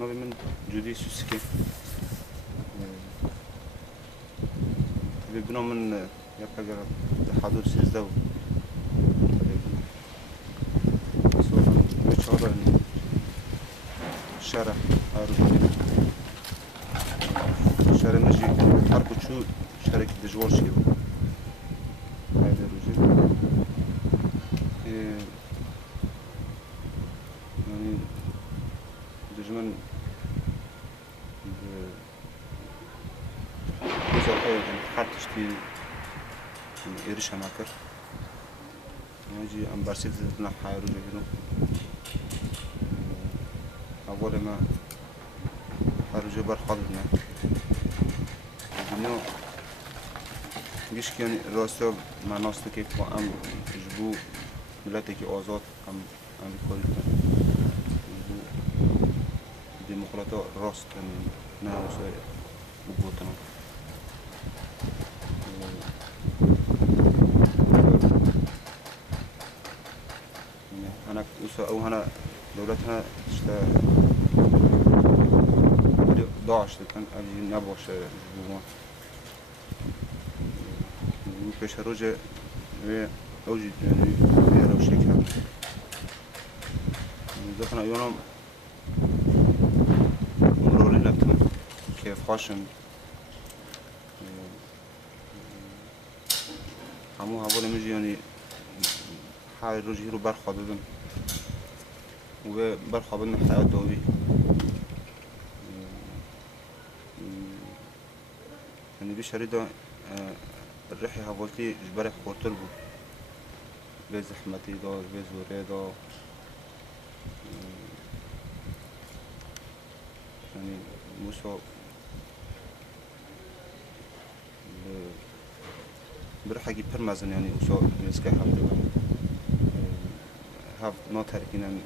نوی من جودی سوسکی ببینم من یک اگر حدود 13 و مثلا بچه‌ها شهر آروزی شهر مجی هر کوچو شهر کی دجوار شیه هایده روزی یعنی دجمن بزرگای هر تشتی ایرش هم کرد نجی ام برسید نه حیرو جهیرو اول ما هر جو برخالد نه دنیا گیش که یعنی راستا مناسته که با ام جبو ملتی که آزاد ام امریکایی کن جبو دموکراتا راست یعنی نه واسه بودن أنا أو هنا دولتنا اشتا ضاعش كان أجي نبغش جبوما وبيش هروجة أوجد يعني يا شيء كان ذكرنا يوم مروري لكن كيف خاشن همو هوال مجي يعني حال روجي رو برخوابدن و برخوابدن حياة دوبي يعني بشريدة الرحي هوالتي جبرح خورتر بو بزحمتي دا بزوري دا يعني موسى برحكي برمزن يعني وسو مسكه have not هركين يعني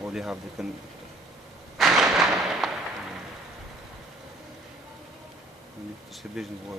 ولي have دكان يعني تسبيجن بوي